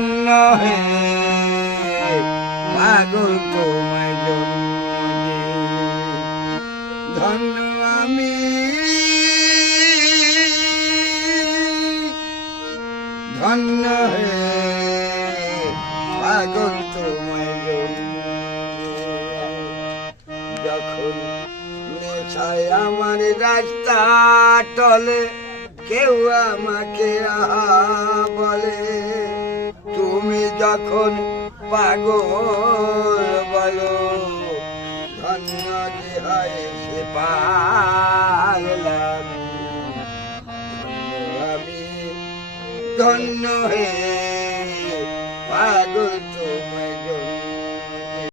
ধন্য হে পাগল তোমায় জন্ম দিয়ে। ধন্য আমি ধন্য হে পাগল তোমায় জন্ম দিয়ে। যখন নেশায় আমার রাস্তা টলে কেউ আমাকে আহা বলে, তুমি যখন পাগল বলো ধন্য যে হয় সে পাগলাম। আমি ধন্য হে পাগল